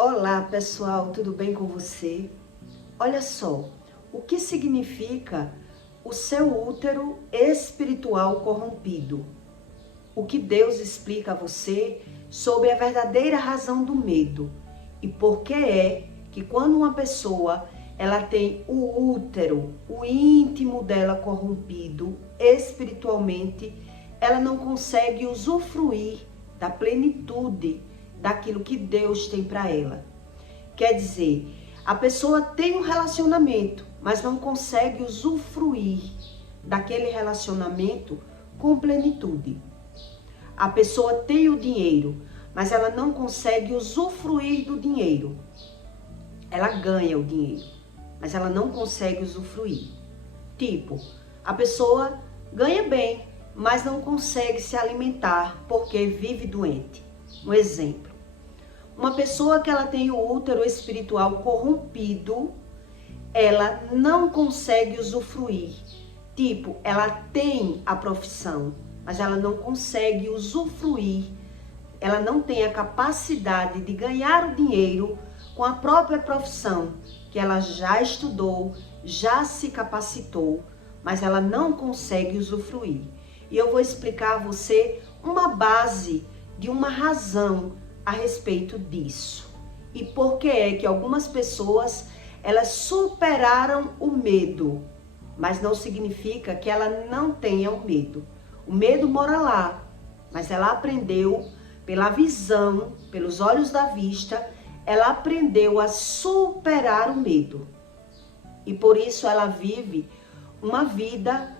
Olá pessoal, tudo bem com você? Olha só, o que significa o seu útero espiritual corrompido? O que Deus explica a você sobre a verdadeira razão do medo e por que é que quando uma pessoa ela tem o útero, o íntimo dela corrompido espiritualmente, ela não consegue usufruir da plenitude daquilo que Deus tem para ela. Quer dizer, a pessoa tem um relacionamento, mas não consegue usufruir daquele relacionamento com plenitude. A pessoa tem o dinheiro, mas ela não consegue usufruir do dinheiro. Ela ganha o dinheiro, mas ela não consegue usufruir. Tipo, a pessoa ganha bem, mas não consegue se alimentar porque vive doente. Um exemplo. Uma pessoa que ela tem o útero espiritual corrompido, ela não consegue usufruir. Tipo, ela tem a profissão, mas ela não consegue usufruir. Ela não tem a capacidade de ganhar o dinheiro com a própria profissão, que ela já estudou, já se capacitou, mas ela não consegue usufruir. E eu vou explicar a você uma base de uma razão a respeito disso. E por que é que algumas pessoas, elas superaram o medo, mas não significa que ela não tenha o medo. O medo mora lá, mas ela aprendeu pela visão, pelos olhos da vista, ela aprendeu a superar o medo. E por isso ela vive uma vida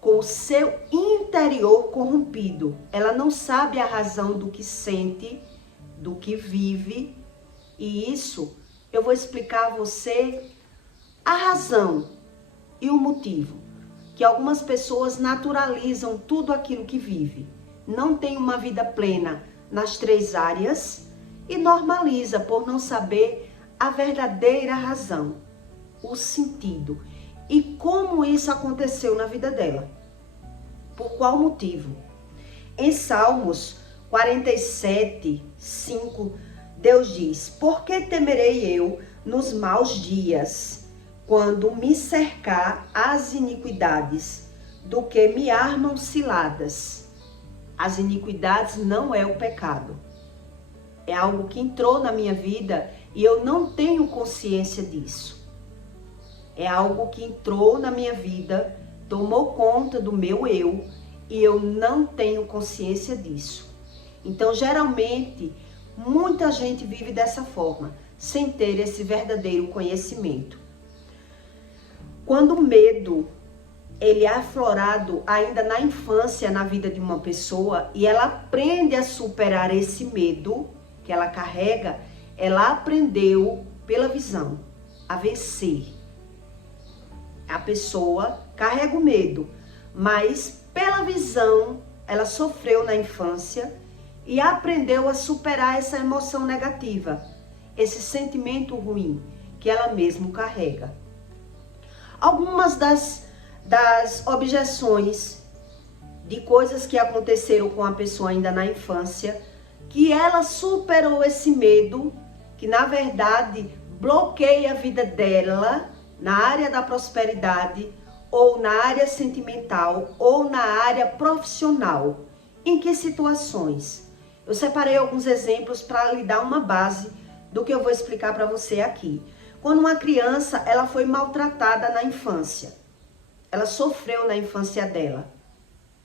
com o seu interior corrompido. Ela não sabe a razão do que sente, do que vive, e isso eu vou explicar a você a razão e o motivo que algumas pessoas naturalizam tudo aquilo que vive, não tem uma vida plena nas 3 áreas e normaliza por não saber a verdadeira razão, o sentido e como isso aconteceu na vida dela. Por qual motivo? Em Salmos 47, 5, Deus diz: por que temerei eu nos maus dias, quando me cercar as iniquidades, do que me armam ciladas? As iniquidades não é o pecado. É algo que entrou na minha vida e eu não tenho consciência disso. É algo que entrou na minha vida, tomou conta do meu eu e eu não tenho consciência disso. Então, geralmente, muita gente vive dessa forma, sem ter esse verdadeiro conhecimento. Quando o medo, ele é aflorado ainda na infância, na vida de uma pessoa, e ela aprende a superar esse medo que ela carrega, ela aprendeu pela visão a vencer. A pessoa carrega o medo, mas pela visão ela sofreu na infância e aprendeu a superar essa emoção negativa, esse sentimento ruim que ela mesma carrega. Algumas das objeções de coisas que aconteceram com a pessoa ainda na infância, que ela superou esse medo, que na verdade bloqueia a vida dela na área da prosperidade, ou na área sentimental, ou na área profissional. Em que situações? Eu separei alguns exemplos para lhe dar uma base do que eu vou explicar para você aqui. Quando uma criança, ela foi maltratada na infância, ela sofreu na infância dela,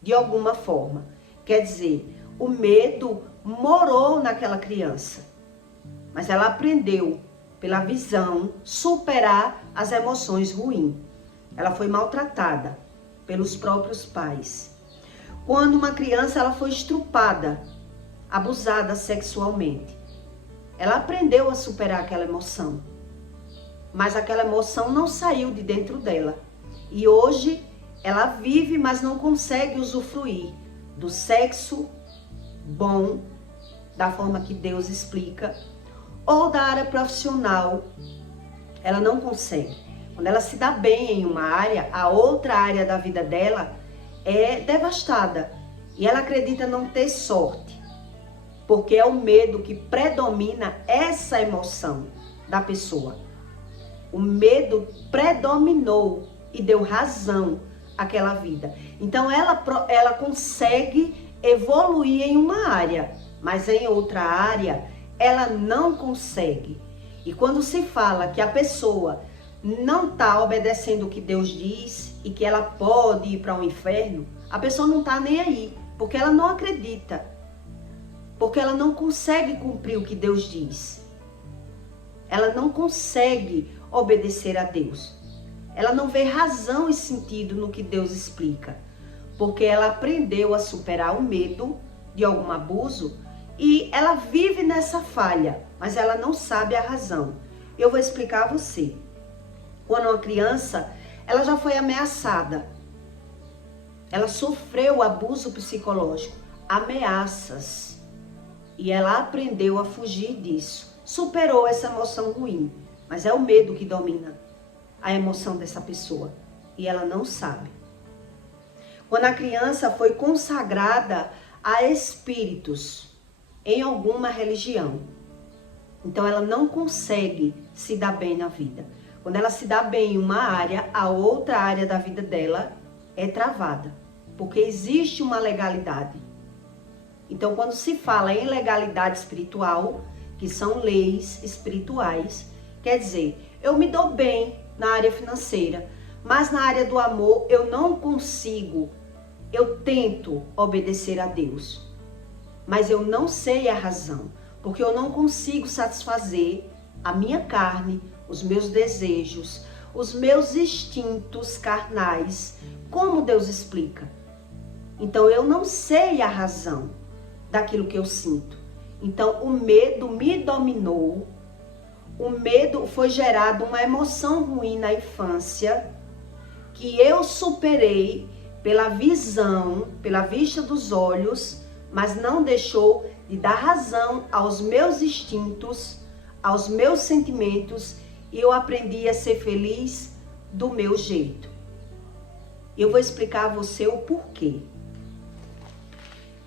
de alguma forma. Quer dizer, o medo morou naquela criança, mas ela aprendeu, pela visão, superar as emoções ruins. Ela foi maltratada pelos próprios pais. Quando uma criança ela foi estrupada, abusada sexualmente, ela aprendeu a superar aquela emoção, mas aquela emoção não saiu de dentro dela. E hoje ela vive, mas não consegue usufruir do sexo bom, da forma que Deus explica, ou da área profissional. Ela não consegue. Quando ela se dá bem em uma área, a outra área da vida dela é devastada. E ela acredita não ter sorte, porque é o medo que predomina essa emoção da pessoa. O medo predominou e deu razão àquela vida. Então ela consegue evoluir em uma área, mas em outra área ela não consegue. E quando se fala que a pessoa não está obedecendo o que Deus diz e que ela pode ir para o inferno, a pessoa não está nem aí, porque ela não acredita, porque ela não consegue cumprir o que Deus diz. Ela não consegue obedecer a Deus. Ela não vê razão e sentido no que Deus explica, porque ela aprendeu a superar o medo de algum abuso e ela vive nessa falha, mas ela não sabe a razão. Eu vou explicar a você. Quando uma criança, ela já foi ameaçada, ela sofreu abuso psicológico, ameaças, e ela aprendeu a fugir disso, superou essa emoção ruim, mas é o medo que domina a emoção dessa pessoa e ela não sabe. Quando a criança foi consagrada a espíritos em alguma religião, então ela não consegue se dar bem na vida. Quando ela se dá bem em uma área, a outra área da vida dela é travada, porque existe uma legalidade. Então, quando se fala em legalidade espiritual, que são leis espirituais, quer dizer, eu me dou bem na área financeira, mas na área do amor eu não consigo. Eu tento obedecer a Deus, mas eu não sei a razão, porque eu não consigo satisfazer a minha carne, os meus desejos, os meus instintos carnais, como Deus explica. Então eu não sei a razão daquilo que eu sinto. Então o medo me dominou. O medo foi gerado uma emoção ruim na infância que eu superei pela visão, pela vista dos olhos, mas não deixou de dar razão aos meus instintos, aos meus sentimentos, e eu aprendi a ser feliz do meu jeito. Eu vou explicar a você o porquê.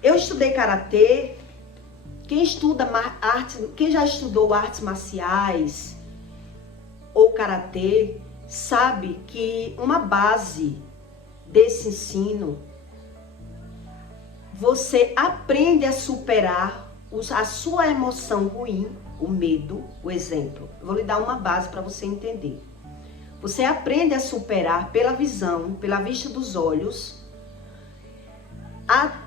Eu estudei karatê. Quem já estudou artes marciais ou karatê sabe que uma base desse ensino, você aprende a superar a sua emoção ruim, o medo, o exemplo. Eu vou lhe dar uma base para você entender. Você aprende a superar pela visão, pela vista dos olhos, a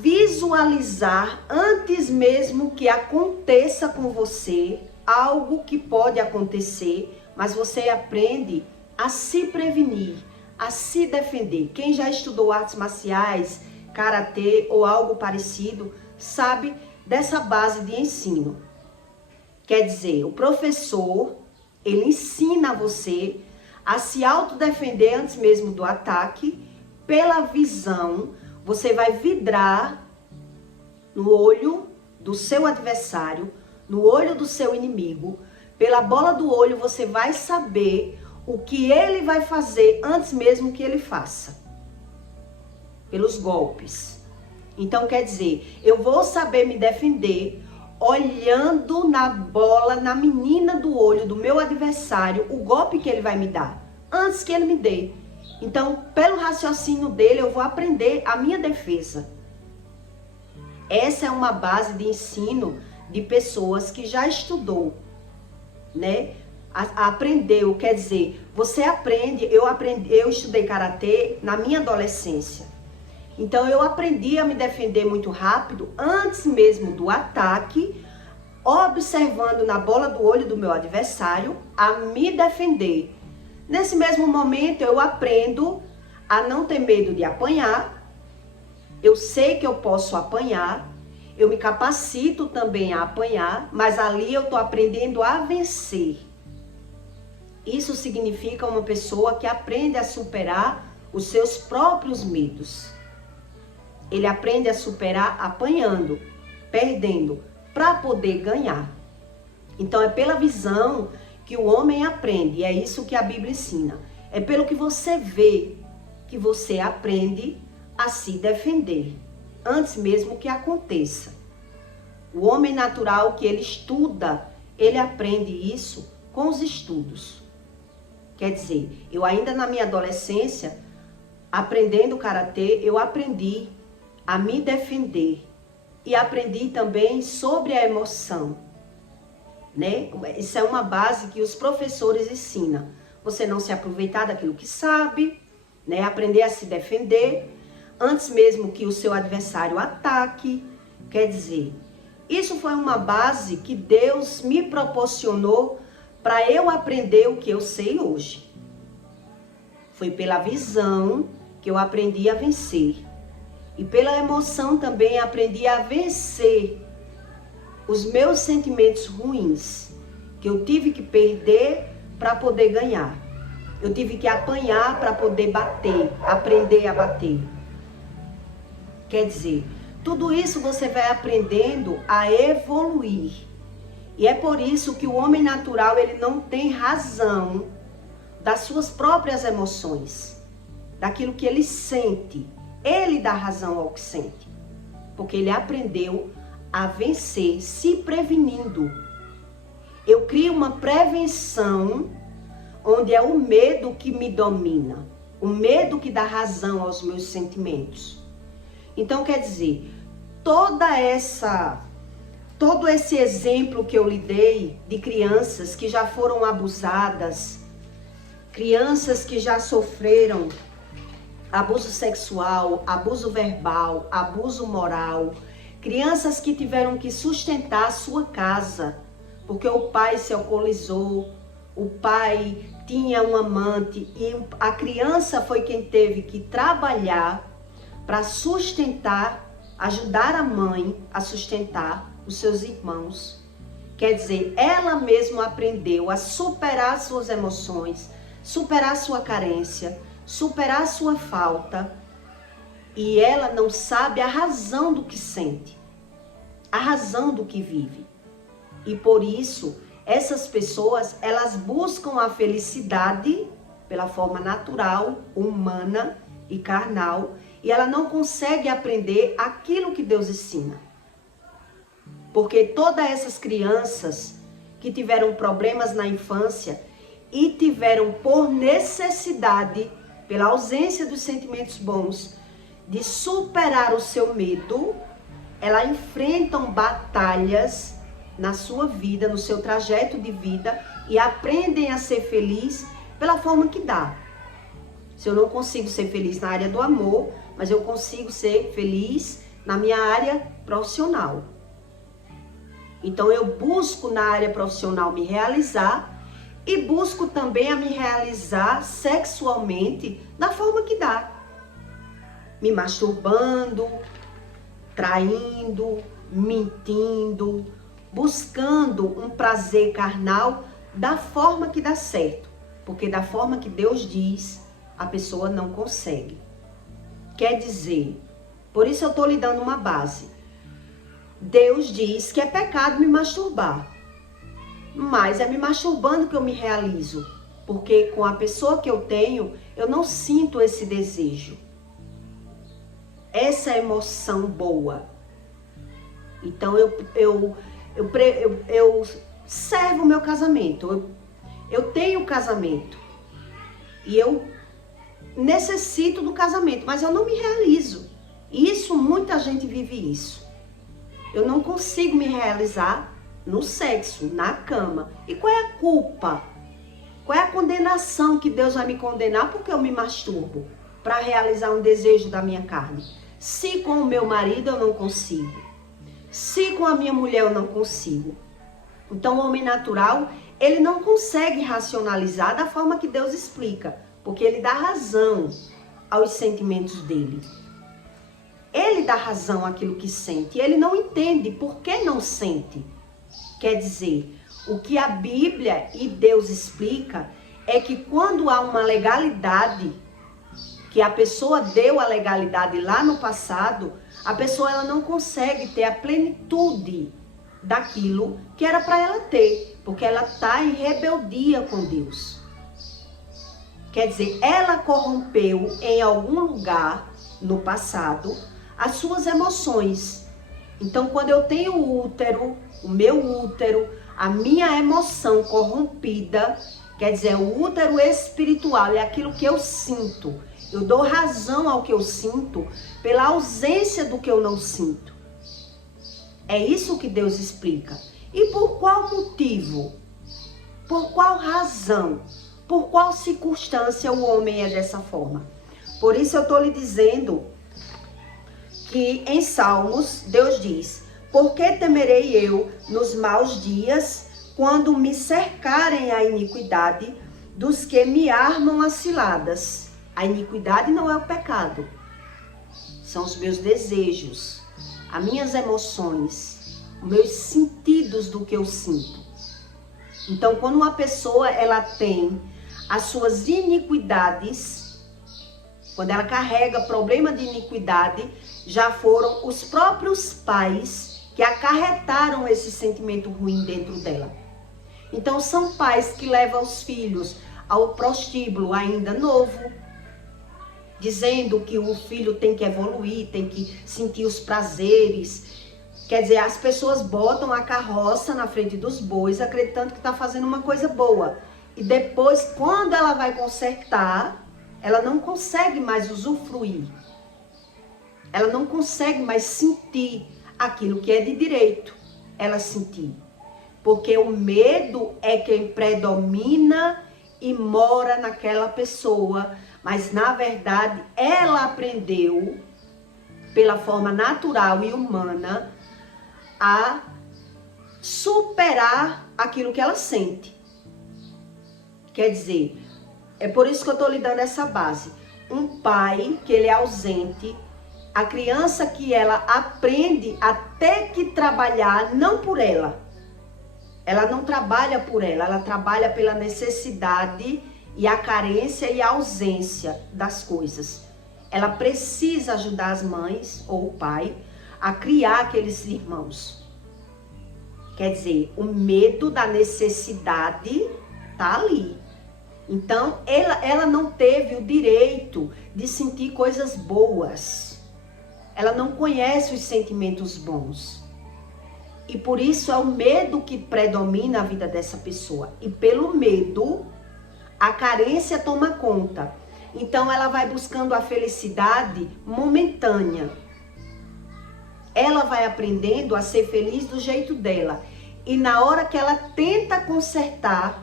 visualizar antes mesmo que aconteça com você algo que pode acontecer, mas você aprende a se prevenir, a se defender. Quem já estudou artes marciais, karatê ou algo parecido, sabe dessa base de ensino. Quer dizer, o professor, ele ensina você a se autodefender antes mesmo do ataque, pela visão. Você vai vidrar no olho do seu adversário, no olho do seu inimigo. Pela bola do olho você vai saber o que ele vai fazer antes mesmo que ele faça. Pelos golpes. Então quer dizer, eu vou saber me defender olhando na bola, na menina do olho do meu adversário, o golpe que ele vai me dar, antes que ele me dê. Então, pelo raciocínio dele, eu vou aprender a minha defesa. Essa é uma base de ensino de pessoas que já estudou, né? Aprendeu, quer dizer, você aprende, eu estudei karatê na minha adolescência. Então, eu aprendi a me defender muito rápido, antes mesmo do ataque, observando na bola do olho do meu adversário, a me defender. Nesse mesmo momento, eu aprendo a não ter medo de apanhar. Eu sei que eu posso apanhar. Eu me capacito também a apanhar, mas ali eu estou aprendendo a vencer. Isso significa uma pessoa que aprende a superar os seus próprios medos. Ele aprende a superar apanhando, perdendo, para poder ganhar. Então é pela visão que o homem aprende, e é isso que a Bíblia ensina. É pelo que você vê que você aprende a se defender, antes mesmo que aconteça. O homem natural que ele estuda, ele aprende isso com os estudos. Quer dizer, eu ainda na minha adolescência, aprendendo karatê, eu aprendi a me defender e aprendi também sobre a emoção, né? Isso é uma base que os professores ensinam. Você não se aproveitar daquilo que sabe, né? Aprender a se defender antes mesmo que o seu adversário ataque. Quer dizer, isso foi uma base que Deus me proporcionou para eu aprender o que eu sei hoje. Foi pela visão que eu aprendi a vencer. E pela emoção também aprendi a vencer os meus sentimentos ruins, que eu tive que perder para poder ganhar. Eu tive que apanhar para poder bater, aprender a bater. Quer dizer, tudo isso você vai aprendendo a evoluir. E é por isso que o homem natural, ele não tem razão das suas próprias emoções, daquilo que ele sente. Ele dá razão ao que sente, porque ele aprendeu a vencer se prevenindo. Eu crio uma prevenção onde é o medo que me domina, o medo que dá razão aos meus sentimentos. Então, quer dizer, todo esse exemplo que eu lhe dei de crianças que já foram abusadas, crianças que já sofreram abuso sexual, abuso verbal, abuso moral, crianças que tiveram que sustentar a sua casa, porque o pai se alcoolizou, o pai tinha um amante e a criança foi quem teve que trabalhar para sustentar, ajudar a mãe a sustentar os seus irmãos. Quer dizer, ela mesma aprendeu a superar suas emoções, superar sua carência, superar sua falta, e ela não sabe a razão do que sente, a razão do que vive. E por isso, essas pessoas, elas buscam a felicidade pela forma natural, humana e carnal, e ela não consegue aprender aquilo que Deus ensina. Porque todas essas crianças que tiveram problemas na infância e tiveram por necessidade, pela ausência dos sentimentos bons, de superar o seu medo, elas enfrentam batalhas na sua vida, no seu trajeto de vida, e aprendem a ser feliz pela forma que dá. Se eu não consigo ser feliz na área do amor, mas eu consigo ser feliz na minha área profissional. Então eu busco na área profissional me realizar e busco também a me realizar sexualmente da forma que dá. Me masturbando, traindo, mentindo, buscando um prazer carnal da forma que dá certo. Porque da forma que Deus diz, a pessoa não consegue. Quer dizer, por isso eu estou lhe dando uma base. Deus diz que é pecado me masturbar. Mas é me masturbando que eu me realizo. Porque com a pessoa que eu tenho, eu não sinto esse desejo. Essa emoção boa. Então eu servo o meu casamento. Eu tenho casamento. E eu necessito do casamento, mas eu não me realizo. Isso, muita gente vive isso. Eu não consigo me realizar no sexo, na cama. E qual é a culpa? Qual é a condenação que Deus vai me condenar porque eu me masturbo para realizar um desejo da minha carne? Se com o meu marido eu não consigo, se com a minha mulher eu não consigo. Então o homem natural, ele não consegue racionalizar da forma que Deus explica, porque ele dá razão aos sentimentos dele. Ele dá razão àquilo que sente, e ele não entende por que não sente. Quer dizer, o que a Bíblia e Deus explica é que quando há uma legalidade, que a pessoa deu a legalidade lá no passado, a pessoa ela não consegue ter a plenitude daquilo que era para ela ter, porque ela está em rebeldia com Deus. Quer dizer, ela corrompeu em algum lugar no passado as suas emoções. Então, quando eu tenho o útero, o meu útero, a minha emoção corrompida, quer dizer, o útero espiritual é aquilo que eu sinto. Eu dou razão ao que eu sinto pela ausência do que eu não sinto. É isso que Deus explica. E por qual motivo? Por qual razão? Por qual circunstância o homem é dessa forma? Por isso eu estou lhe dizendo que em Salmos, Deus diz: por que temerei eu nos maus dias, quando me cercarem a iniquidade dos que me armam as ciladas? A iniquidade não é o pecado, são os meus desejos, as minhas emoções, os meus sentidos do que eu sinto. Então, quando uma pessoa ela tem as suas iniquidades, quando ela carrega problema de iniquidade, já foram os próprios pais que acarretaram esse sentimento ruim dentro dela. Então, são pais que levam os filhos ao prostíbulo ainda novo, dizendo que o filho tem que evoluir, tem que sentir os prazeres. Quer dizer, as pessoas botam a carroça na frente dos bois, acreditando que está fazendo uma coisa boa. E depois, quando ela vai consertar, ela não consegue mais usufruir. Ela não consegue mais sentir aquilo que é de direito ela sentir. Porque o medo é quem predomina e mora naquela pessoa. Mas, na verdade, ela aprendeu, pela forma natural e humana, a superar aquilo que ela sente. Quer dizer, é por isso que eu estou lhe dando essa base. Um pai que ele é ausente, a criança que ela aprende a ter que trabalhar, não por ela. Ela não trabalha por ela trabalha pela necessidade e a carência e a ausência das coisas. Ela precisa ajudar as mães ou o pai a criar aqueles irmãos. Quer dizer, o medo da necessidade tá ali. Então, ela não teve o direito de sentir coisas boas. Ela não conhece os sentimentos bons. E por isso é o medo que predomina a vida dessa pessoa. E pelo medo, a carência toma conta. Então ela vai buscando a felicidade momentânea. Ela vai aprendendo a ser feliz do jeito dela. E na hora que ela tenta consertar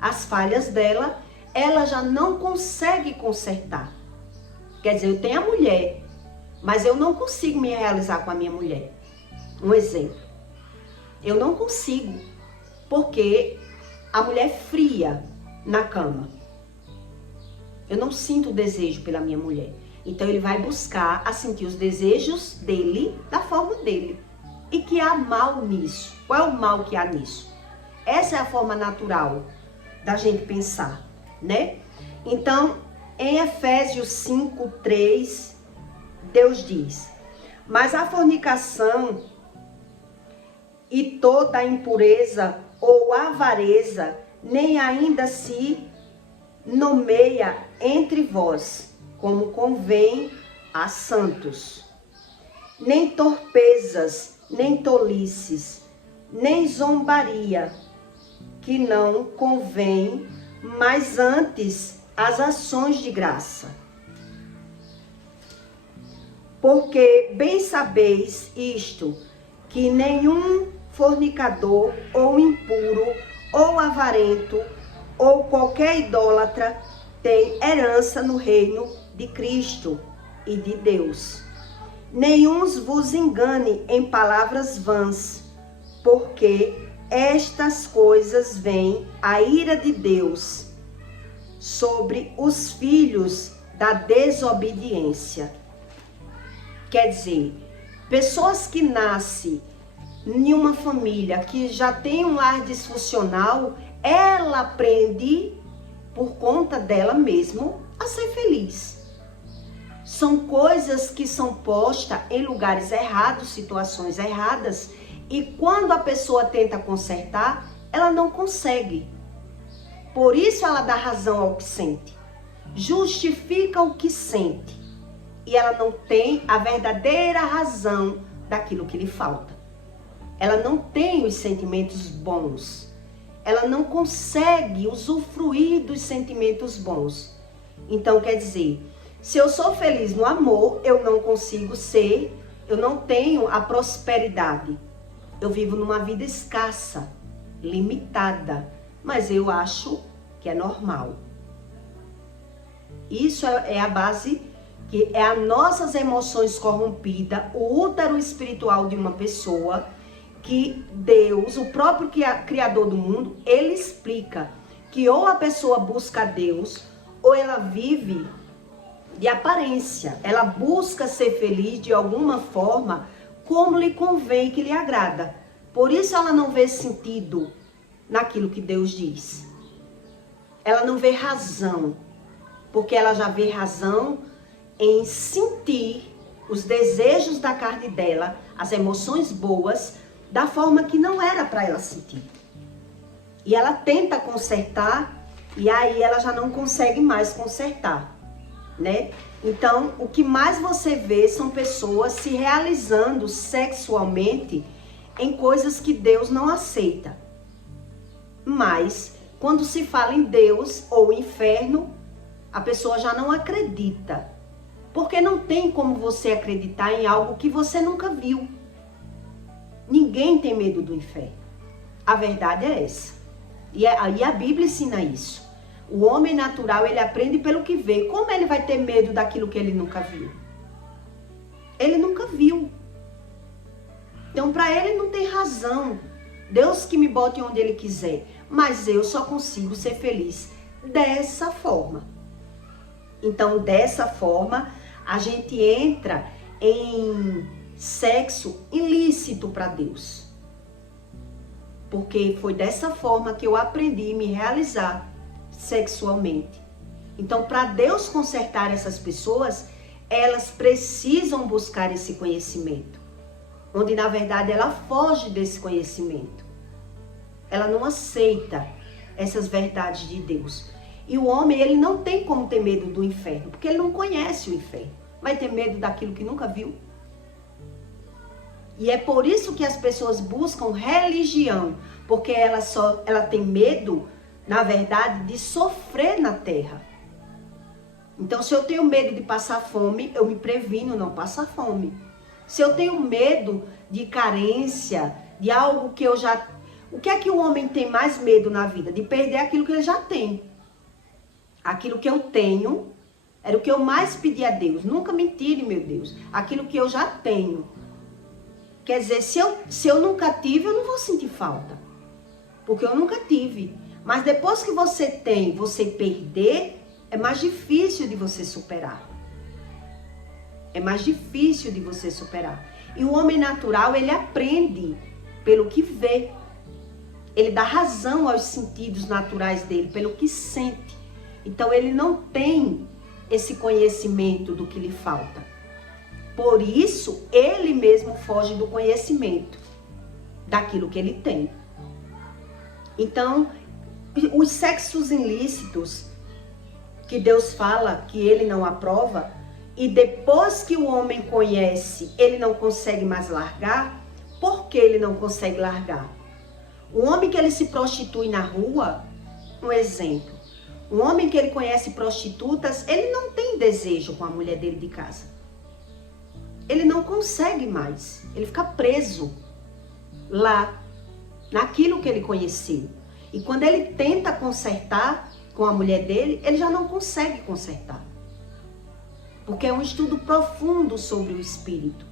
as falhas dela, ela já não consegue consertar. Quer dizer, eu tenho a mulher, mas eu não consigo me realizar com a minha mulher. Um exemplo. Eu não consigo, porque a mulher é fria na cama. Eu não sinto desejo pela minha mulher. Então ele vai buscar a sentir os desejos dele, da forma dele. E que há mal nisso. Qual é o mal que há nisso? Essa é a forma natural da gente pensar, né? Então, em Efésios 5:3, Deus diz: mas a fornicação e toda a impureza ou avareza nem ainda se nomeia entre vós, como convém a santos. Nem torpezas, nem tolices, nem zombaria, que não convém, mas antes as ações de graça. Porque bem sabeis isto, que nenhum fornicador, ou impuro, ou avarento, ou qualquer idólatra tem herança no reino de Cristo e de Deus. Nenhum vos engane em palavras vãs, porque estas coisas vêm a ira de Deus sobre os filhos da desobediência. Quer dizer, pessoas que nascem em uma família que já tem um lar disfuncional, ela aprende por conta dela mesma a ser feliz. São coisas que são postas em lugares errados, situações erradas, e quando a pessoa tenta consertar, ela não consegue. Por isso ela dá razão ao que sente, justifica o que sente, e ela não tem a verdadeira razão daquilo que lhe falta. Ela não tem os sentimentos bons. Ela não consegue usufruir dos sentimentos bons. Então, quer dizer, se eu sou feliz no amor, eu não tenho a prosperidade. Eu vivo numa vida escassa, limitada, mas eu acho que é normal. Isso é a base, que é as nossas emoções corrompidas, o útero espiritual de uma pessoa, que Deus, o próprio Criador do mundo, ele explica que ou a pessoa busca Deus, ou ela vive de aparência. Ela busca ser feliz de alguma forma, como lhe convém, que lhe agrada. Por isso ela não vê sentido naquilo que Deus diz. Ela não vê razão, porque ela já vê razão em sentir os desejos da carne dela, as emoções boas, da forma que não era para ela sentir. E ela tenta consertar, e aí ela já não consegue mais consertar, né? Então, o que mais você vê são pessoas se realizando sexualmente em coisas que Deus não aceita. Mas, quando se fala em Deus ou inferno, a pessoa já não acredita. Porque não tem como você acreditar em algo que você nunca viu. Ninguém tem medo do inferno. A verdade é essa. E a Bíblia ensina isso. O homem natural, ele aprende pelo que vê. Como ele vai ter medo daquilo que ele nunca viu? Ele nunca viu. Então, para ele não tem razão. Deus que me bote onde ele quiser. Mas eu só consigo ser feliz dessa forma. Então, dessa forma, a gente entra em sexo ilícito para Deus. Porque foi dessa forma que eu aprendi a me realizar sexualmente. Então, para Deus consertar essas pessoas, elas precisam buscar esse conhecimento. Onde, na verdade, ela foge desse conhecimento. Ela não aceita essas verdades de Deus. E o homem, ele não tem como ter medo do inferno, porque ele não conhece o inferno. Vai ter medo daquilo que nunca viu? E é por isso que as pessoas buscam religião, porque ela tem medo, na verdade, de sofrer na terra. Então, se eu tenho medo de passar fome, eu me previno não passar fome. Se eu tenho medo de carência, de algo que eu já... O que é que o homem tem mais medo na vida? De perder aquilo que ele já tem. Aquilo que eu tenho era o que eu mais pedi a Deus. Nunca me tire, meu Deus, aquilo que eu já tenho. Quer dizer, se eu nunca tive, eu não vou sentir falta. Porque eu nunca tive. Mas depois que você tem, você perder, é mais difícil de você superar. É mais difícil de você superar. E o homem natural, ele aprende pelo que vê. Ele dá razão aos sentidos naturais dele, pelo que sente. Então, ele não tem esse conhecimento do que lhe falta. Por isso, ele mesmo foge do conhecimento daquilo que ele tem. Então, os sexos ilícitos que Deus fala que ele não aprova, e depois que o homem conhece, ele não consegue mais largar. Por que ele não consegue largar? O homem que ele se prostitui na rua, um exemplo. Um homem que ele conhece prostitutas, ele não tem desejo com a mulher dele de casa. Ele não consegue mais. Ele fica preso lá, naquilo que ele conheceu. E quando ele tenta consertar com a mulher dele, ele já não consegue consertar. Porque é um estudo profundo sobre o espírito,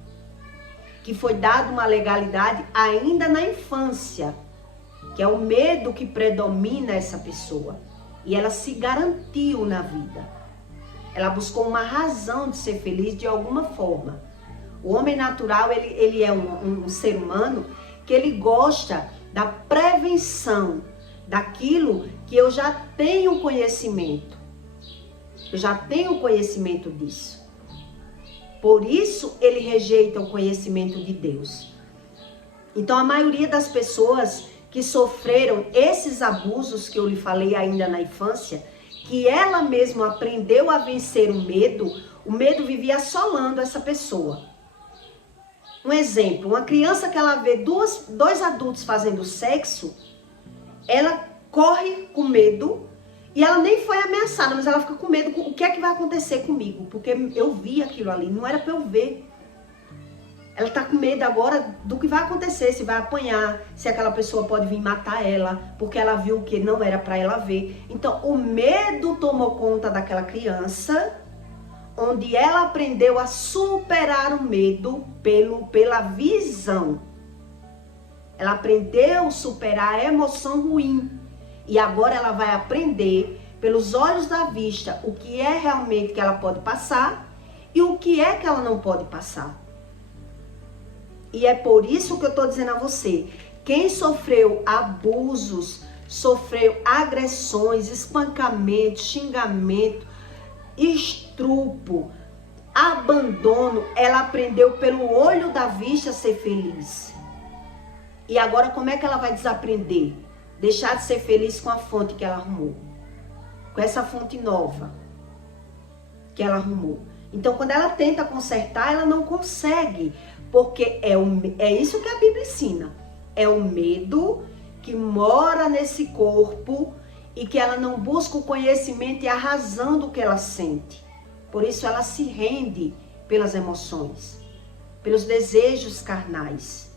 que foi dado uma legalidade ainda na infância, que é o medo que predomina essa pessoa. E ela se garantiu na vida. Ela buscou uma razão de ser feliz de alguma forma. O homem natural, ele é um ser humano que ele gosta da prevenção, daquilo que eu já tenho conhecimento. Eu já tenho conhecimento disso. Por isso, ele rejeita o conhecimento de Deus. Então, a maioria das pessoas que sofreram esses abusos que eu lhe falei ainda na infância, que ela mesma aprendeu a vencer o medo vivia assolando essa pessoa. Um exemplo, uma criança que ela vê dois adultos fazendo sexo, ela corre com medo e ela nem foi ameaçada, mas ela fica com medo, o que é que vai acontecer comigo? Porque eu vi aquilo ali, não era para eu ver. Ela tá com medo agora do que vai acontecer, se vai apanhar, se aquela pessoa pode vir matar ela, porque ela viu o que não era para ela ver. Então, o medo tomou conta daquela criança, onde ela aprendeu a superar o medo pela visão. Ela aprendeu a superar a emoção ruim. E agora ela vai aprender, pelos olhos da vista, o que é realmente que ela pode passar e o que é que ela não pode passar. E é por isso que eu estou dizendo a você, quem sofreu abusos, sofreu agressões, espancamento, xingamento, estrupo, abandono, ela aprendeu pelo olho da vista a ser feliz. E agora como é que ela vai desaprender? Deixar de ser feliz com a fonte que ela arrumou. Com essa fonte nova que ela arrumou. Então quando ela tenta consertar, ela não consegue. Porque é isso que a Bíblia ensina. É o medo que mora nesse corpo e que ela não busca o conhecimento e a razão do que ela sente. Por isso ela se rende pelas emoções, pelos desejos carnais.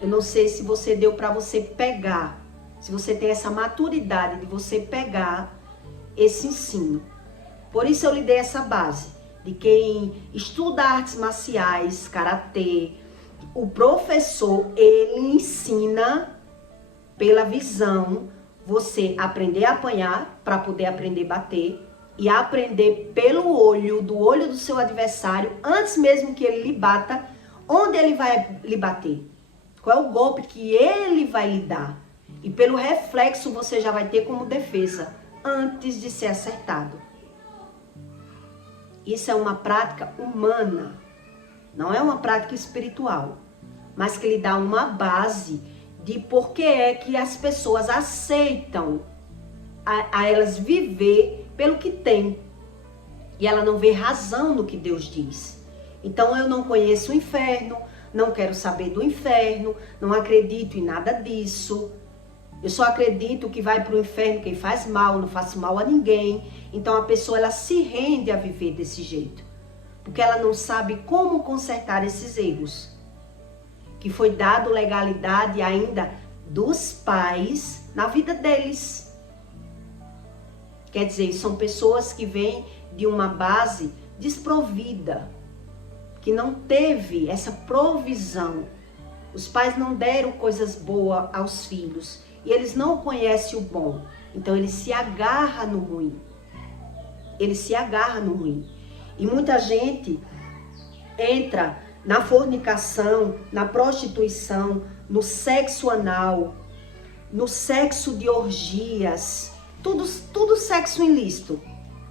Eu não sei se você deu para você pegar, se você tem essa maturidade de você pegar esse ensino. Por isso eu lhe dei essa base. De quem estuda artes marciais, karatê, o professor, ele ensina pela visão, você aprender a apanhar para poder aprender a bater e aprender pelo olho, do olho do seu adversário, antes mesmo que ele lhe bata, onde ele vai lhe bater, qual é o golpe que ele vai lhe dar. E pelo reflexo você já vai ter como defesa, antes de ser acertado. Isso é uma prática humana, não é uma prática espiritual, mas que lhe dá uma base de por que é que as pessoas aceitam a elas viver pelo que tem. E ela não vê razão no que Deus diz. Então eu não conheço o inferno, não quero saber do inferno, não acredito em nada disso. Eu só acredito que vai para o inferno quem faz mal, não faço mal a ninguém. Então a pessoa ela se rende a viver desse jeito. Porque ela não sabe como consertar esses erros. Que foi dado legalidade ainda dos pais na vida deles. Quer dizer, são pessoas que vêm de uma base desprovida. Que não teve essa provisão. Os pais não deram coisas boas aos filhos. E eles não conhecem o bom. Então ele se agarra no ruim. Ele se agarra no ruim. E muita gente entra na fornicação, na prostituição, no sexo anal, no sexo de orgias. Tudo sexo ilícito,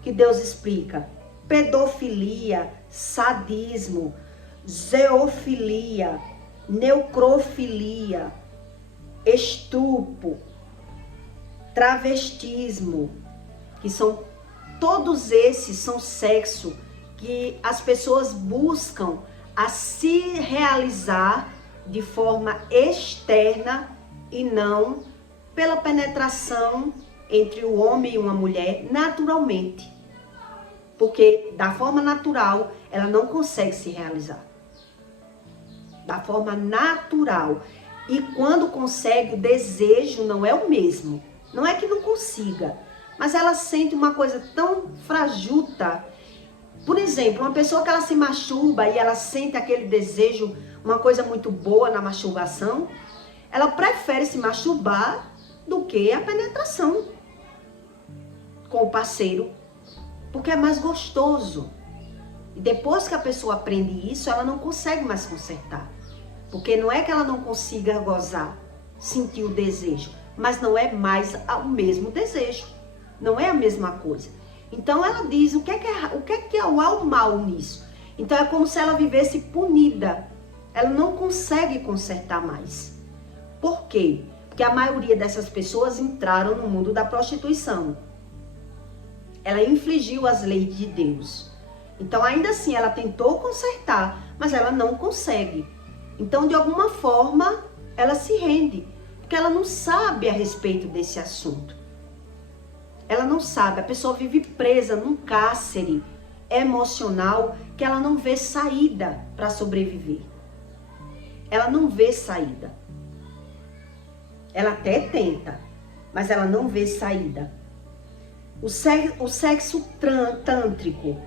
que Deus explica. Pedofilia, sadismo, zoofilia, necrofilia, estupro, travestismo, que são todos esses são sexo que as pessoas buscam a se realizar de forma externa e não pela penetração entre o homem e uma mulher naturalmente. Porque da forma natural ela não consegue se realizar. Da forma natural. E quando consegue, o desejo não é o mesmo. Não é que não consiga, mas ela sente uma coisa tão frajuta. Por exemplo, uma pessoa que ela se masturba e ela sente aquele desejo, uma coisa muito boa na masturbação, ela prefere se masturbar do que a penetração com o parceiro, porque é mais gostoso. E depois que a pessoa aprende isso, ela não consegue mais consertar. Porque não é que ela não consiga gozar, sentir o desejo, mas não é mais o mesmo desejo. Não é a mesma coisa. Então ela diz, o que é o mal nisso? Então é como se ela vivesse punida. Ela não consegue consertar mais. Por quê? Porque a maioria dessas pessoas entraram no mundo da prostituição. Ela infligiu as leis de Deus. Então ainda assim ela tentou consertar, mas ela não consegue. Então, de alguma forma, ela se rende, porque ela não sabe a respeito desse assunto. Ela não sabe, a pessoa vive presa num cárcere emocional que ela não vê saída para sobreviver. Ela não vê saída. Ela até tenta, mas ela não vê saída. O sexo tântrico,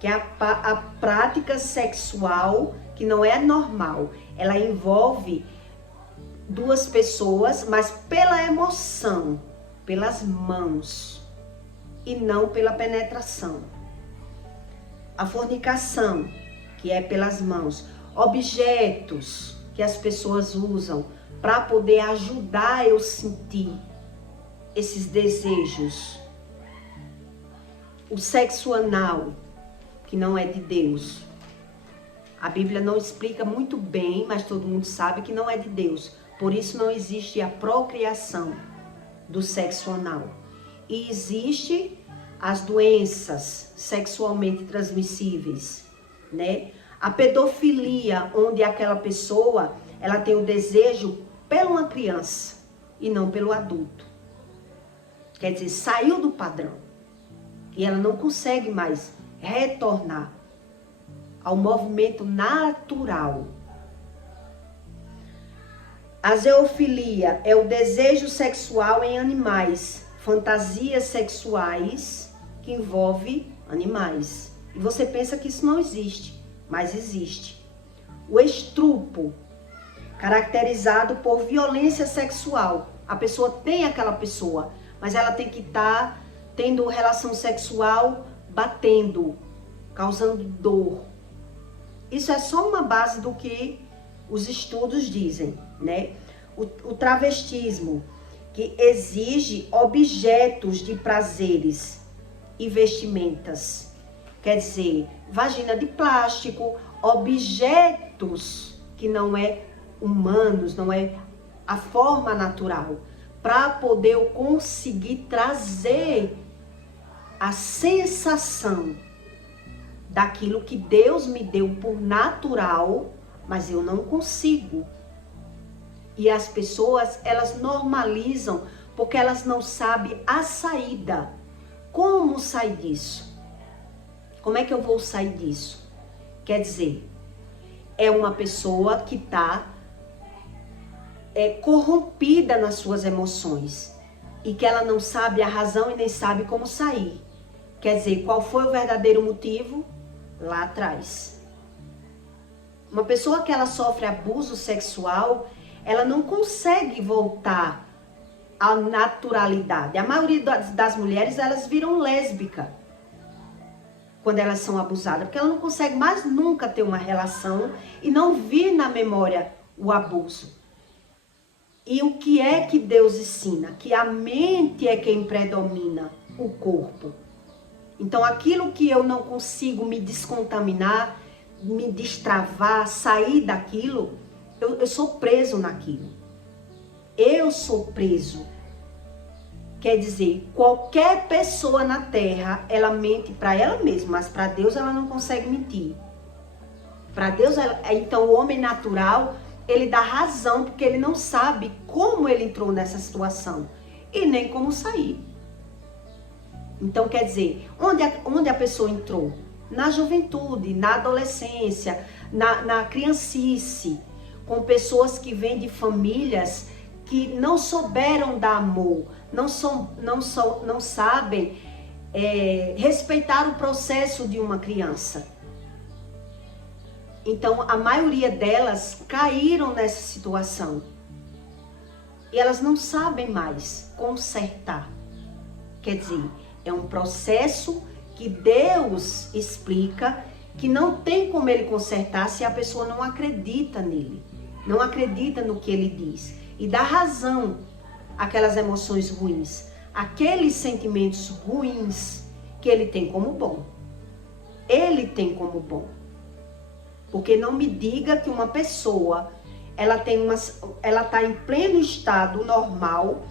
que é a prática sexual que não é normal. Ela envolve duas pessoas, mas pela emoção, pelas mãos e não pela penetração. A fornicação, que é pelas mãos. Objetos que as pessoas usam para poder ajudar eu sentir esses desejos. O sexo anal, que não é de Deus. A Bíblia não explica muito bem, mas todo mundo sabe que não é de Deus. Por isso não existe a procriação do sexo anal. E existe as doenças sexualmente transmissíveis, né? A pedofilia, onde aquela pessoa, ela tem o desejo por uma criança e não pelo adulto. Quer dizer, saiu do padrão. E ela não consegue mais retornar ao movimento natural. A zoofilia é o desejo sexual em animais, fantasias sexuais que envolvem animais. E você pensa que isso não existe, mas existe. O estrupo, caracterizado por violência sexual. A pessoa tem aquela pessoa, mas ela tem que estar tendo relação sexual, batendo, causando dor. Isso é só uma base do que os estudos dizem, né? O travestismo, que exige objetos de prazeres e vestimentas. Quer dizer, vagina de plástico, objetos que não é humanos, não é a forma natural, para poder eu conseguir trazer a sensação daquilo que Deus me deu por natural, mas eu não consigo. E as pessoas, elas normalizam porque elas não sabem a saída. Como sair disso? Como é que eu vou sair disso? Quer dizer, é uma pessoa que está corrompida nas suas emoções e que ela não sabe a razão e nem sabe como sair. Quer dizer, qual foi o verdadeiro motivo? Lá atrás. Uma pessoa que ela sofre abuso sexual, ela não consegue voltar à naturalidade. A maioria das mulheres, elas viram lésbica quando elas são abusadas, porque ela não consegue mais nunca ter uma relação e não vir na memória o abuso. E o que é que Deus ensina? Que a mente é quem predomina o corpo. Então, aquilo que eu não consigo me descontaminar, me destravar, sair daquilo, eu sou preso naquilo. Eu sou preso. Quer dizer, qualquer pessoa na Terra, ela mente para ela mesma, mas para Deus ela não consegue mentir. Para Deus, então o homem natural, ele dá razão, porque ele não sabe como ele entrou nessa situação e nem como sair. Então, quer dizer, onde a pessoa entrou? Na juventude, na adolescência, na criancice, com pessoas que vêm de famílias que não souberam dar amor, não sabem respeitar o processo de uma criança. Então, a maioria delas caíram nessa situação. E elas não sabem mais consertar. Quer dizer, é um processo que Deus explica que não tem como ele consertar se a pessoa não acredita nele. Não acredita no que ele diz. E dá razão àquelas emoções ruins. Aqueles sentimentos ruins que ele tem como bom. Ele tem como bom. Porque não me diga que uma pessoa, ela está em pleno estado normal,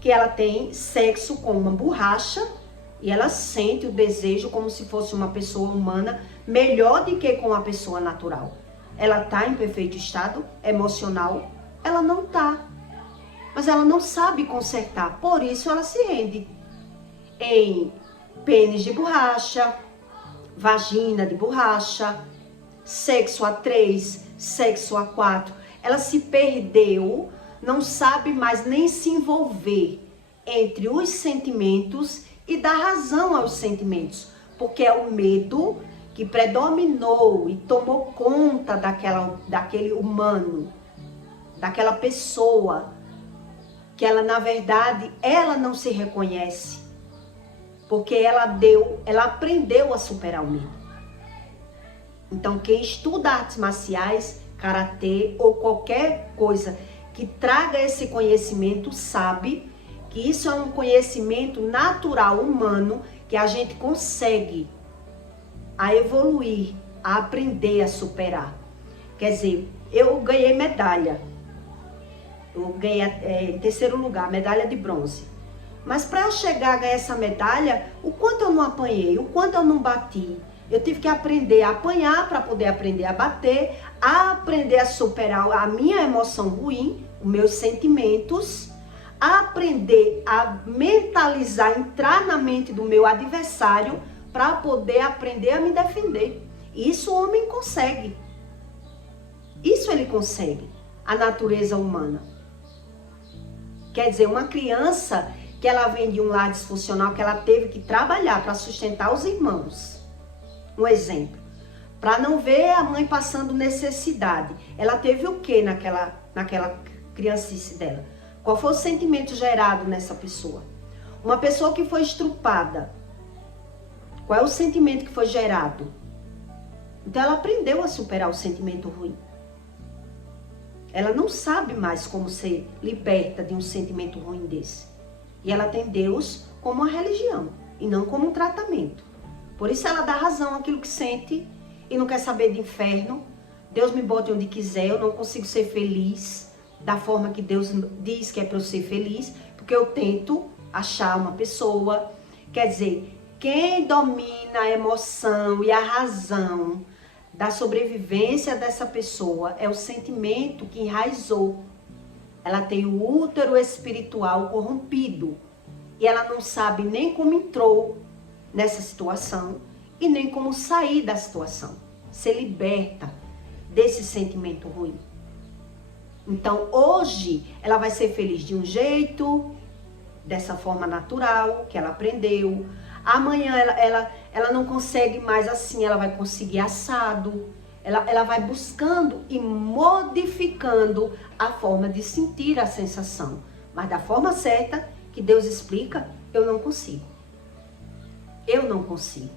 que ela tem sexo com uma borracha e ela sente o desejo como se fosse uma pessoa humana melhor do que com uma pessoa natural. ela está em perfeito estado emocional? Ela não está. Mas ela não sabe consertar, por isso ela se rende em pênis de borracha, vagina de borracha, sexo a 3, sexo a 4. Ela se perdeu, não sabe mais nem se envolver entre os sentimentos e dar razão aos sentimentos, porque é o medo que predominou e tomou conta daquele humano, daquela pessoa, que ela, na verdade, ela não se reconhece, porque ela aprendeu a superar o medo. Então, quem estuda artes marciais, karatê ou qualquer coisa que traga esse conhecimento, sabe que isso é um conhecimento natural, humano, que a gente consegue a evoluir, a aprender a superar. Quer dizer, eu ganhei medalha. Eu ganhei em terceiro lugar, medalha de bronze. Mas para eu chegar a ganhar essa medalha, o quanto eu não apanhei, o quanto eu não bati. Eu tive que aprender a apanhar para poder aprender a bater, a aprender a superar a minha emoção ruim, os meus sentimentos, a aprender a mentalizar, entrar na mente do meu adversário para poder aprender a me defender. Isso o homem consegue. Isso ele consegue, a natureza humana. Quer dizer, uma criança que ela vem de um lar disfuncional, que ela teve que trabalhar para sustentar os irmãos. Um exemplo. Para não ver a mãe passando necessidade. Ela teve o que naquela criancice dela? Qual foi o sentimento gerado nessa pessoa? Uma pessoa que foi estrupada. Qual é o sentimento que foi gerado? Então ela aprendeu a superar o sentimento ruim. Ela não sabe mais como ser liberta de um sentimento ruim desse. E ela tem Deus como uma religião e não como um tratamento. Por isso ela dá razão àquilo que sente e não quer saber de inferno. Deus me bote onde quiser, eu não consigo ser feliz da forma que Deus diz que é para eu ser feliz, porque eu tento achar uma pessoa. Quer dizer, quem domina a emoção e a razão da sobrevivência dessa pessoa é o sentimento que enraizou. Ela tem o útero espiritual corrompido e ela não sabe nem como entrou nessa situação e nem como sair da situação, ser liberta desse sentimento ruim. Então hoje ela vai ser feliz de um jeito, dessa forma natural que ela aprendeu. Amanhã ela não consegue mais assim, ela vai conseguir assado. Ela vai buscando e modificando a forma de sentir a sensação. Mas da forma certa, que Deus explica, eu não consigo. Eu não consigo.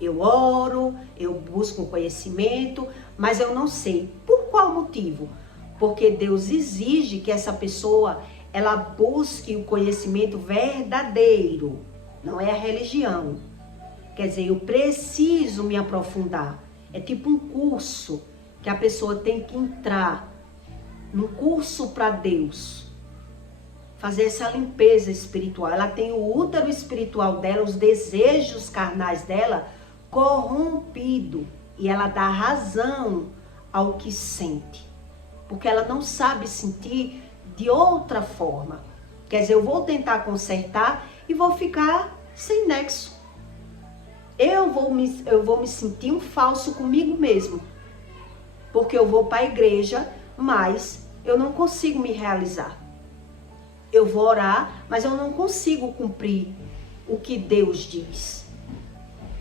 Eu oro, eu busco um conhecimento, mas eu não sei. Por qual motivo? Porque Deus exige que essa pessoa, ela busque o conhecimento verdadeiro. Não é a religião. Quer dizer, eu preciso me aprofundar. É tipo um curso que a pessoa tem que entrar. Um curso para Deus. Fazer essa limpeza espiritual. Ela tem o útero espiritual dela, os desejos carnais dela corrompido. E ela dá razão ao que sente. Porque ela não sabe sentir de outra forma. Quer dizer, eu vou tentar consertar e vou ficar sem nexo. Eu vou me sentir um falso comigo mesmo. Porque eu vou para a igreja, mas eu não consigo me realizar. Eu vou orar, mas eu não consigo cumprir o que Deus diz.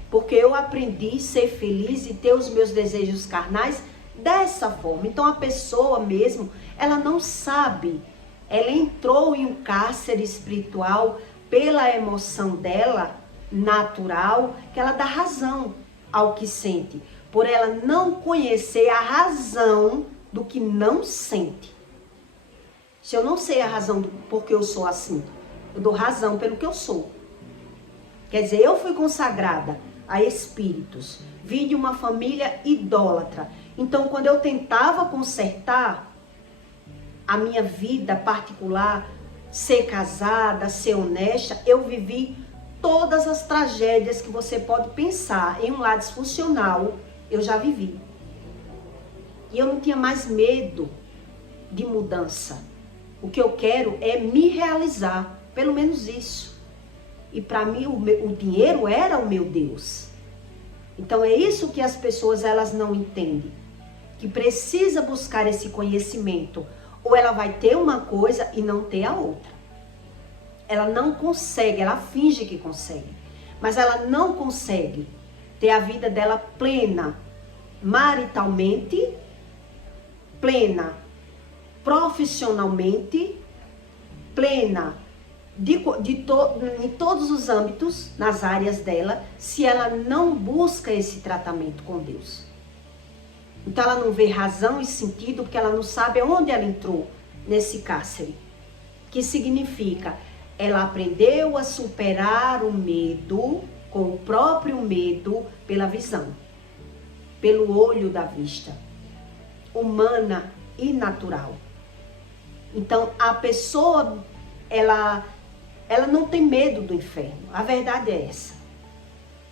Porque eu aprendi a ser feliz e ter os meus desejos carnais dessa forma. Então a pessoa mesmo, ela não sabe. Ela entrou em um cárcere espiritual pela emoção dela, natural, que ela dá razão ao que sente. Por ela não conhecer a razão do que não sente. Se eu não sei a razão do porquê eu sou assim, eu dou razão pelo que eu sou. Quer dizer, eu fui consagrada a espíritos, vim de uma família idólatra. Então, quando eu tentava consertar a minha vida particular, ser casada, ser honesta, eu vivi todas as tragédias que você pode pensar em um lar disfuncional, eu já vivi. E eu não tinha mais medo de mudança. O que eu quero é me realizar, pelo menos isso. E para mim o dinheiro era o meu Deus. Então é isso que as pessoas elas não entendem. Que precisa buscar esse conhecimento. Ou ela vai ter uma coisa e não ter a outra. Ela não consegue, ela finge que consegue. Mas ela não consegue ter a vida dela plena, maritalmente, plena, profissionalmente, plena, em todos os âmbitos, nas áreas dela, se ela não busca esse tratamento com Deus. Então ela não vê razão e sentido, porque ela não sabe onde ela entrou nesse cárcere. Que significa, ela aprendeu a superar o medo, com o próprio medo, pela visão, pelo olho da vista, humana e natural. Então a pessoa, ela não tem medo do inferno, a verdade é essa.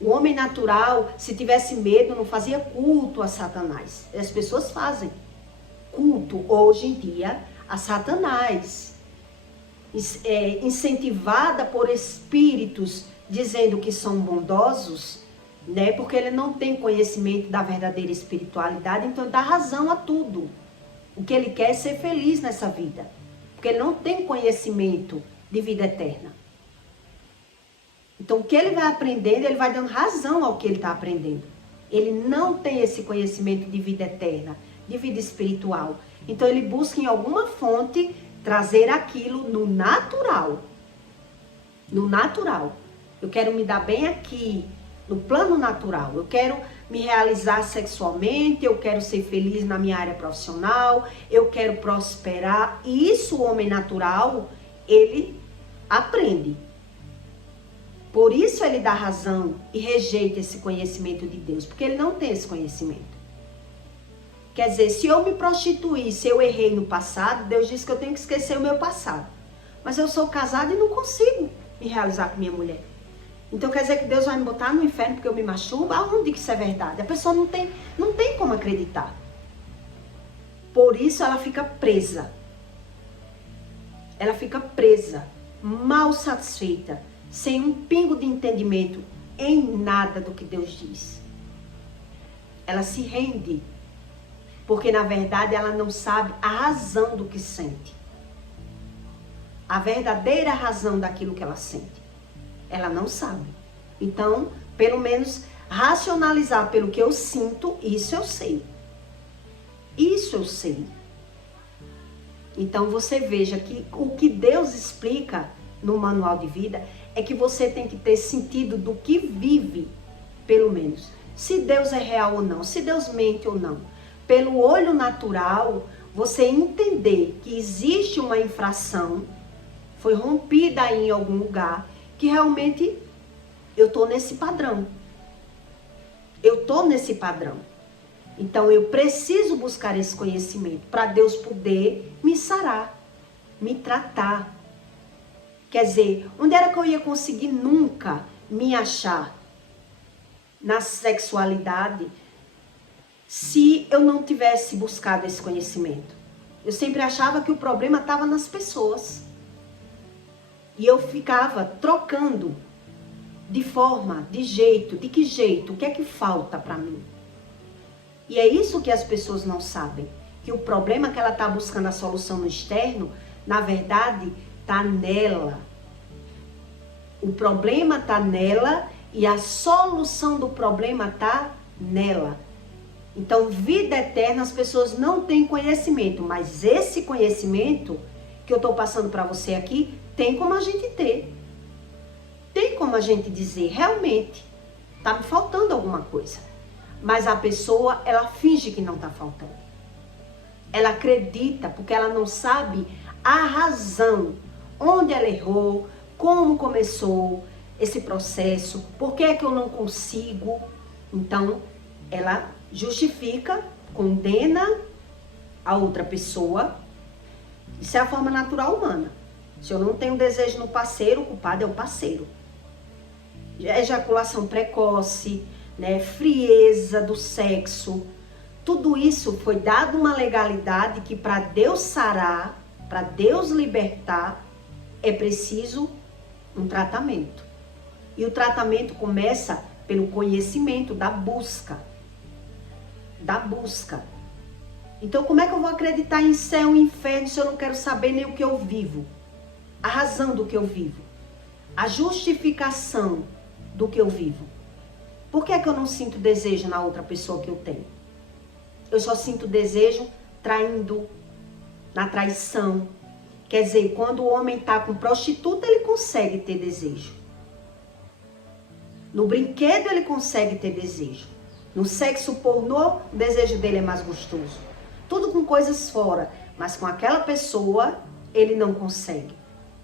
O homem natural, se tivesse medo, não fazia culto a Satanás. As pessoas fazem culto hoje em dia a Satanás, incentivada por espíritos dizendo que são bondosos, né? Porque ele não tem conhecimento da verdadeira espiritualidade, então dá razão a tudo. O que ele quer é ser feliz nessa vida, porque ele não tem conhecimento de vida eterna. Então, o que ele vai aprendendo, ele vai dando razão ao que ele está aprendendo. Ele não tem esse conhecimento de vida eterna, de vida espiritual. Então, ele busca em alguma fonte trazer aquilo no natural. No natural. Eu quero me dar bem aqui, no plano natural. Eu quero me realizar sexualmente, eu quero ser feliz na minha área profissional, eu quero prosperar. E isso, o homem natural, ele aprende. Por isso ele dá razão e rejeita esse conhecimento de Deus, porque ele não tem esse conhecimento. Quer dizer, se eu me prostituir, se eu errei no passado, Deus diz que eu tenho que esquecer o meu passado. Mas eu sou casada e não consigo me realizar com minha mulher. Então quer dizer que Deus vai me botar no inferno porque eu me masturbo? Aonde que isso é verdade? A pessoa não tem como acreditar. Por isso ela fica presa. Ela fica presa, mal satisfeita, sem um pingo de entendimento em nada do que Deus diz. Ela se rende, porque na verdade ela não sabe a razão do que sente. A verdadeira razão daquilo que ela sente. Ela não sabe. Então, pelo menos racionalizar pelo que eu sinto, isso eu sei. Isso eu sei. Então você veja que o que Deus explica no manual de vida é que você tem que ter sentido do que vive, pelo menos. Se Deus é real ou não, se Deus mente ou não. Pelo olho natural, você entender que existe uma infração, foi rompida em algum lugar, que realmente eu estou nesse padrão. Eu estou nesse padrão. Então eu preciso buscar esse conhecimento para Deus poder me sarar, me tratar. Quer dizer, onde era que eu ia conseguir nunca me achar na sexualidade se eu não tivesse buscado esse conhecimento? Eu sempre achava que o problema estava nas pessoas. E eu ficava trocando de forma, de jeito, de que jeito, o que é que falta para mim? E é isso que as pessoas não sabem, que o problema que ela está buscando a solução no externo, na verdade, está nela. O problema está nela e a solução do problema está nela. Então, vida eterna, as pessoas não têm conhecimento, mas esse conhecimento que eu estou passando para você aqui, tem como a gente ter. Tem como a gente dizer, realmente, está me faltando alguma coisa. Mas a pessoa, ela finge que não está faltando. Ela acredita, porque ela não sabe a razão, onde ela errou, como começou esse processo, por que é que eu não consigo. Então, ela justifica, condena a outra pessoa. Isso é a forma natural humana. Se eu não tenho desejo no parceiro, o culpado é o parceiro. Ejaculação precoce, né? Frieza do sexo, Tudo isso foi dado uma legalidade que para Deus sarar, para Deus libertar, é preciso um tratamento. E o tratamento começa pelo conhecimento, da busca. Da busca. Então, como é que eu vou acreditar em céu e inferno se eu não quero saber nem o que eu vivo? A razão do que eu vivo. A justificação do que eu vivo. Por que é que eu não sinto desejo na outra pessoa que eu tenho? Eu só sinto desejo traindo, na traição. Quer dizer, quando o homem está com prostituta, ele consegue ter desejo. No brinquedo, ele consegue ter desejo. No sexo pornô, o desejo dele é mais gostoso. Tudo com coisas fora, mas com aquela pessoa, ele não consegue.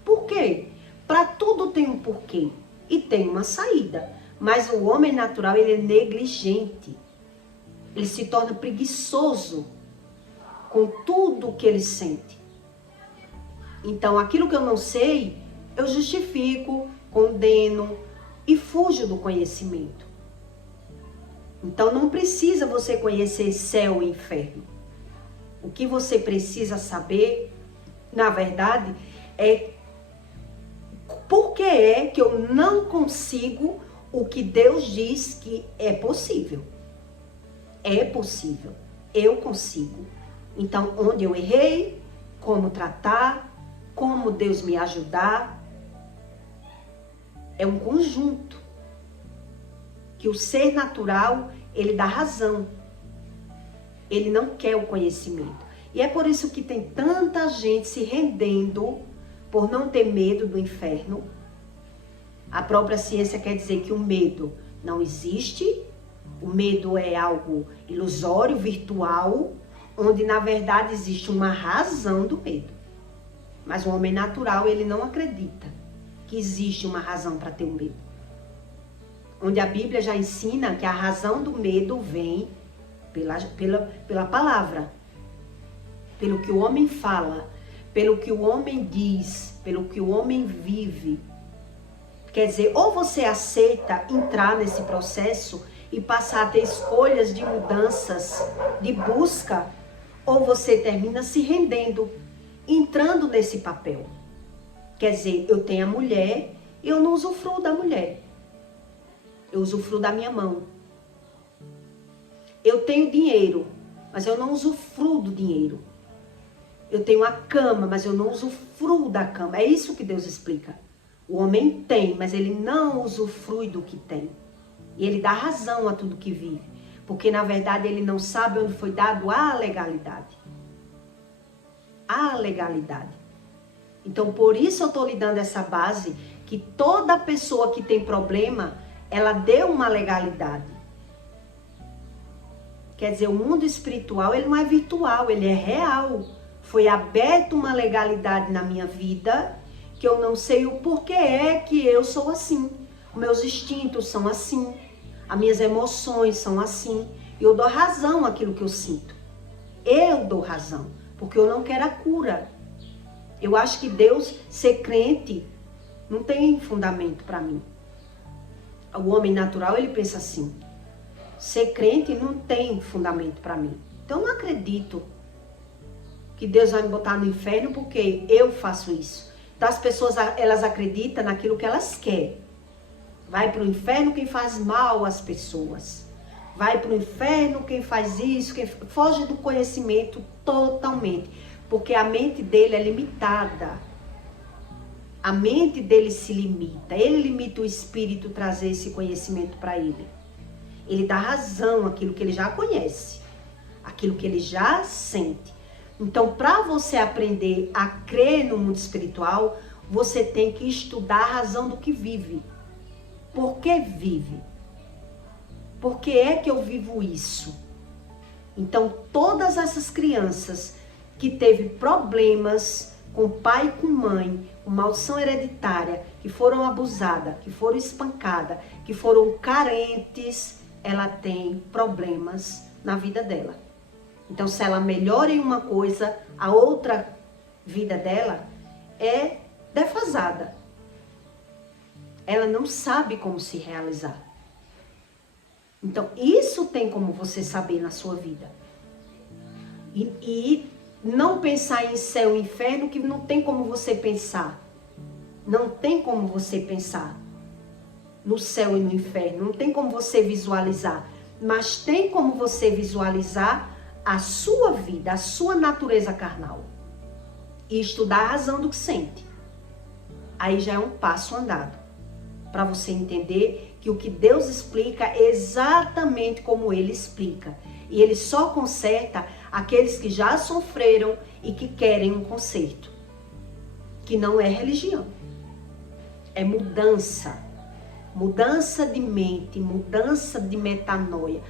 Por quê? Para tudo tem um porquê e tem uma saída. Mas o homem natural, ele é negligente. Ele se torna preguiçoso com tudo que ele sente. Então, aquilo que eu não sei, eu justifico, condeno e fujo do conhecimento. Então, não precisa você conhecer céu e inferno. O que você precisa saber, na verdade, é por que é que eu não consigo o que Deus diz que é possível. É possível. Eu consigo. Então, onde eu errei, como tratar, como Deus me ajudar. É um conjunto que o ser natural, ele dá razão. Ele não quer o conhecimento. E é por isso que tem tanta gente se rendendo por não ter medo do inferno. A própria ciência quer dizer que o medo não existe. O medo é algo ilusório, virtual, onde na verdade existe uma razão do medo. Mas o homem natural, ele não acredita que existe uma razão para ter o medo. Onde a Bíblia já ensina que a razão do medo vem pela palavra, pelo que o homem fala, pelo que o homem diz, pelo que o homem vive. Quer dizer, ou você aceita entrar nesse processo e passar a ter escolhas de mudanças, de busca, ou você termina se rendendo, entrando nesse papel. Quer dizer, eu tenho a mulher e eu não usufruo da mulher. Eu usufruo da minha mão. Eu tenho dinheiro, mas eu não usufruo do dinheiro. Eu tenho a cama, mas eu não usufruo da cama. É isso que Deus explica. O homem tem, mas ele não usufrui do que tem. E ele dá razão a tudo que vive. Porque, na verdade, ele não sabe onde foi dado a legalidade. A legalidade. Então, por isso eu estou lhe dando essa base, que toda pessoa que tem problema, ela deu uma legalidade. Quer dizer, o mundo espiritual, ele não é virtual, ele é real. Foi aberta uma legalidade na minha vida, que eu não sei o porquê é que eu sou assim. Meus instintos são assim, as minhas emoções são assim. E eu dou razão àquilo que eu sinto. Eu dou razão, porque eu não quero a cura. Eu acho que Deus, ser crente, não tem fundamento para mim. O homem natural, ele pensa assim. Ser crente não tem fundamento para mim. Então eu não acredito que Deus vai me botar no inferno porque eu faço isso. Então as pessoas, elas acreditam naquilo que elas querem. Vai para o inferno quem faz mal às pessoas. Vai para o inferno quem faz isso, quem foge do conhecimento totalmente. Porque a mente dele é limitada. A mente dele se limita. Ele limita o espírito trazer esse conhecimento para ele. Ele dá razão àquilo que ele já conhece. Aquilo que ele já sente. Então, para você aprender a crer no mundo espiritual, você tem que estudar a razão do que vive. Por que vive? Por que é que eu vivo isso? Então, todas essas crianças que teve problemas com pai e com mãe, com maldição hereditária, que foram abusadas, que foram espancadas, que foram carentes, ela tem problemas na vida dela. Então, se ela melhora em uma coisa, a outra vida dela é defasada. Ela não sabe como se realizar. Então, isso tem como você saber na sua vida. E não pensar em céu e inferno, que não tem como você pensar. Não tem como você pensar no céu e no inferno. Não tem como você visualizar. Mas tem como você visualizar a sua vida, a sua natureza carnal. E estudar a razão do que sente. Aí já é um passo andado. Para você entender que o que Deus explica é exatamente como Ele explica. E Ele só conserta aqueles que já sofreram e que querem um conserto. Que não é religião. É mudança. Mudança de mente, mudança de metanoia.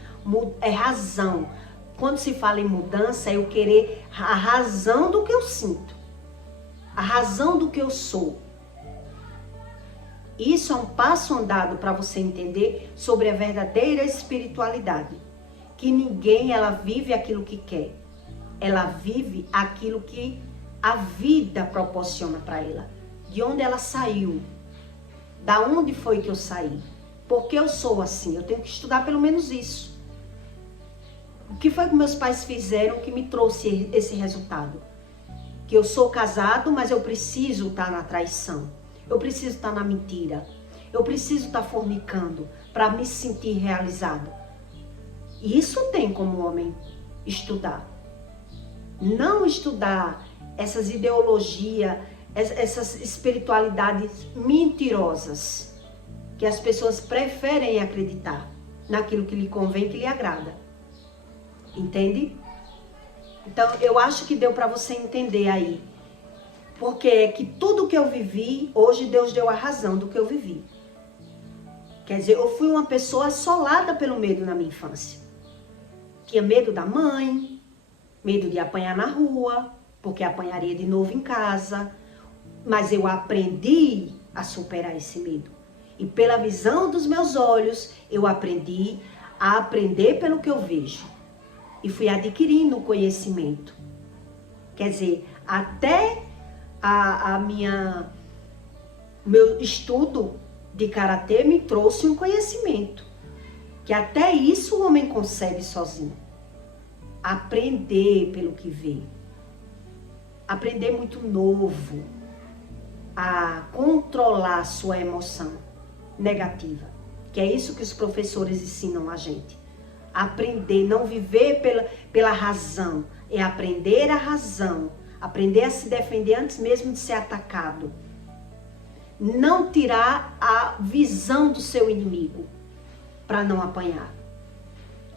É razão. Quando se fala em mudança, é eu querer a razão do que eu sinto. A razão do que eu sou. Isso é um passo andado para você entender sobre a verdadeira espiritualidade. Que ninguém, ela vive aquilo que quer. Ela vive aquilo que a vida proporciona para ela. De onde ela saiu. Da onde foi que eu saí. Por que eu sou assim? Eu tenho que estudar pelo menos isso. O que foi que meus pais fizeram que me trouxe esse resultado? Que eu sou casado, mas eu preciso estar na traição. Eu preciso estar na mentira. Eu preciso estar fornicando para me sentir realizado. Isso tem como homem estudar. Não estudar essas ideologias, essas espiritualidades mentirosas que as pessoas preferem acreditar naquilo que lhe convém, que lhe agrada. Entende? Então, eu acho que deu para você entender aí. Porque é que tudo que eu vivi, hoje Deus deu a razão do que eu vivi. Quer dizer, eu fui uma pessoa assolada pelo medo na minha infância. Tinha medo da mãe, medo de apanhar na rua, porque apanharia de novo em casa. Mas eu aprendi a superar esse medo. E pela visão dos meus olhos, eu aprendi a aprender pelo que eu vejo. E fui adquirindo o conhecimento. Quer dizer, até meu estudo de karatê me trouxe um conhecimento. Que até isso o homem consegue sozinho. Aprender pelo que vê. Aprender muito novo. A controlar a sua emoção negativa. Que é isso que os professores ensinam a gente. Aprender, não viver pela razão. É aprender a razão. Aprender a se defender antes mesmo de ser atacado. Não tirar a visão do seu inimigo para não apanhar.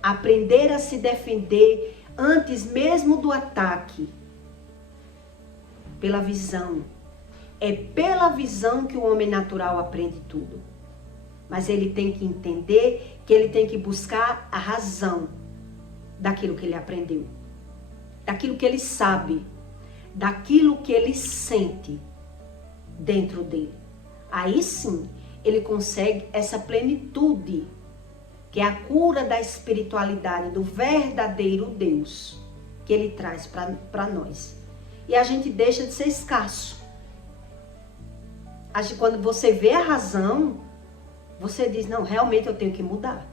Aprender a se defender antes mesmo do ataque. Pela visão. É pela visão que o homem natural aprende tudo. Mas ele tem que entender que ele tem que buscar a razão daquilo que ele aprendeu. Daquilo que ele sabe. Daquilo que ele sente dentro dele. Aí sim, ele consegue essa plenitude, que é a cura da espiritualidade, do verdadeiro Deus, que ele traz para nós. E a gente deixa de ser escasso. Quando você vê a razão, você diz, não, realmente eu tenho que mudar.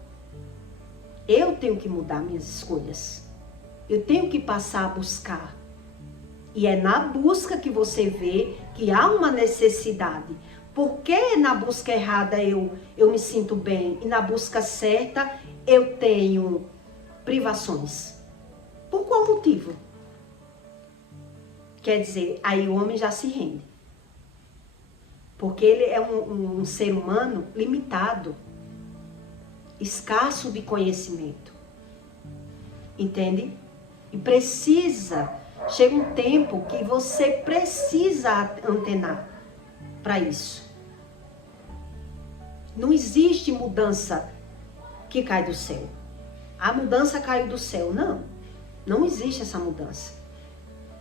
Eu tenho que mudar minhas escolhas. Eu tenho que passar a buscar. E é na busca que você vê que há uma necessidade. Por que na busca errada eu me sinto bem e na busca certa eu tenho privações? Por qual motivo? Quer dizer, aí o homem já se rende. Porque ele é um ser humano limitado, escasso de conhecimento. Entende? E chega um tempo que você precisa antenar para isso. Não existe mudança que cai do céu. A mudança caiu do céu. Não, não existe essa mudança.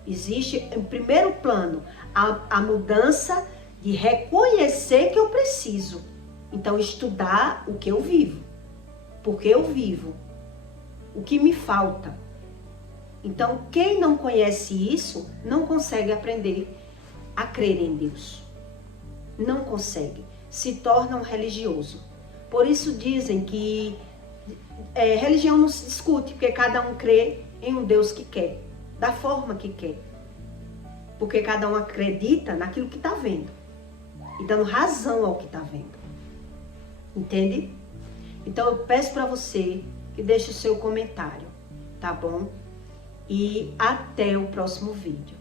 Existe, em primeiro plano, a mudança de reconhecer que eu preciso. Então, estudar o que eu vivo. Porque eu vivo. O que me falta. Então, quem não conhece isso, não consegue aprender a crer em Deus. Não consegue. Se torna um religioso. Por isso dizem que religião não se discute, porque cada um crê em um Deus que quer. da forma que quer. Porque cada um acredita naquilo que está vendo e dando razão ao que está vendo. Entende? Então eu peço para você que deixe o seu comentário, tá bom? E até o próximo vídeo.